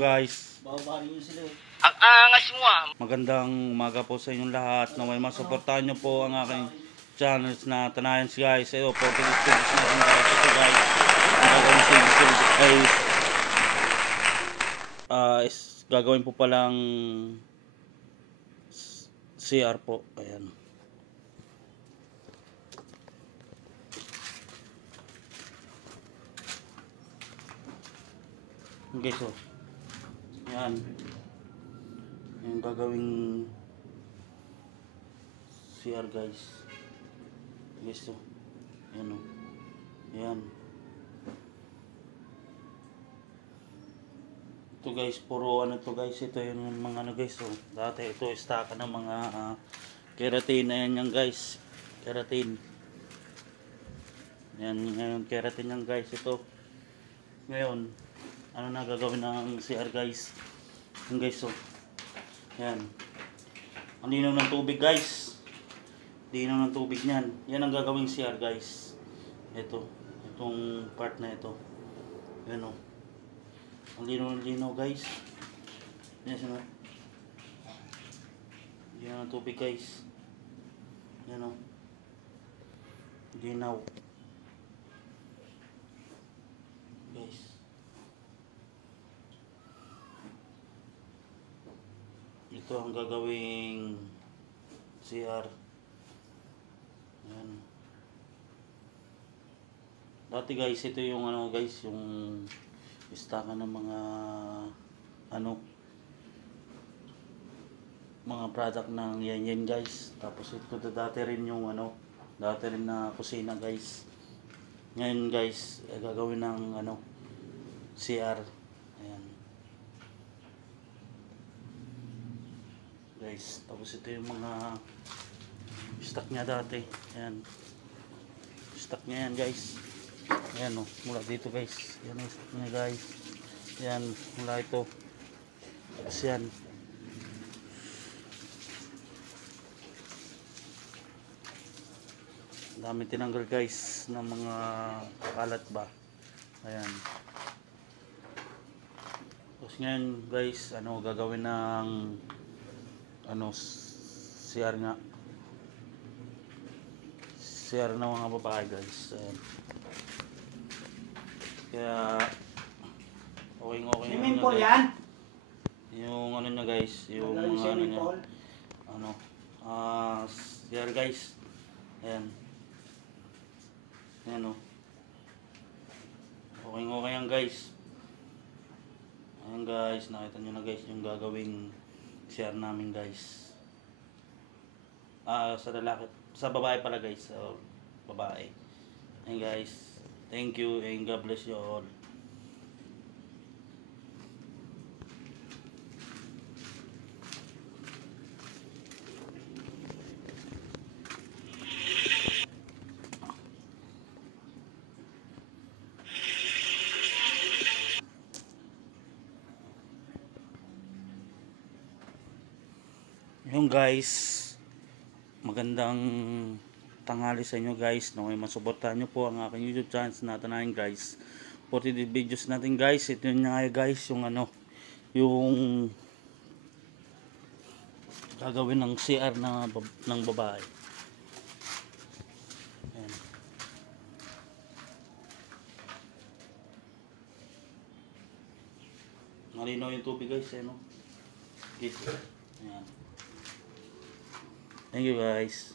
guys. Babarin nyo sila eh. Ang angas mo ah. Magandang umaga po sa inyong lahat. Na may masuportahan nyo po ang aking channels na Tanayans guys. Ito po, pinis-pinis natin guys. Ito guys. Ang gagawin sa guys. Gagawin po palang CR po. Ayan. Okay, so yan yung gagawing CR guys. So yan o, yan ito guys, puro ano to guys. Ito yung mga ano guys. So dati ito staka ng mga keratin. Ayan yan guys, keratin. Yan ngayon, keratin yan guys. Ito ngayon ano na gagawin ng CR guys. Yan guys, so yan ang linaw ng tubig guys. Linaw ng tubig niyan. Yan ang gagawing CR guys. Itong part na ito. Yan o, ang linaw ng linaw guys. Yan siya. Linaw ng tubig guys. Yan o, linaw guys. Ito ang gagawing CR. Ayan. Dati guys, ito yung ano guys, yung istaka ng mga ano, mga product ng yan guys. Tapos ito dati rin yung ano, dati rin na kusina guys. Ngayon guys, gagawin ng ano, CR. Ayan guys. Tapos ito yung mga stock niya dati. Ayan, stock niya yan guys. Ayan o, mula dito guys. Ayan yung stock niya guys. Ayan, mula ito. Tapos yan, dami tinanggal guys ng mga kalat ba. Ayan. Tapos ngayon guys, ano gagawin ng ano CR nga, CR ng mga babae guys. Ayan. Kaya okay Swimming pool yan? Yung ano niya guys, yung mga ano niya, ano CR guys. Ayan. Ayan o, okay yan guys. Ayan guys, nakita nyo na guys yung gagawing CR namin guys. Sa lalaki, sa babae pala guys, so babae. Ayan guys, thank you and God bless you all. Yung guys, magandang tanghali sa inyo guys. No, masuportahan nyo po ang aking YouTube channel na Tanayans guys. For the videos natin guys, ito yung nga guys, yung ano, yung gagawin ng CR ng babae. Ayan. Malinaw yung tubig guys, no? Dito. Ayan. Thank you guys.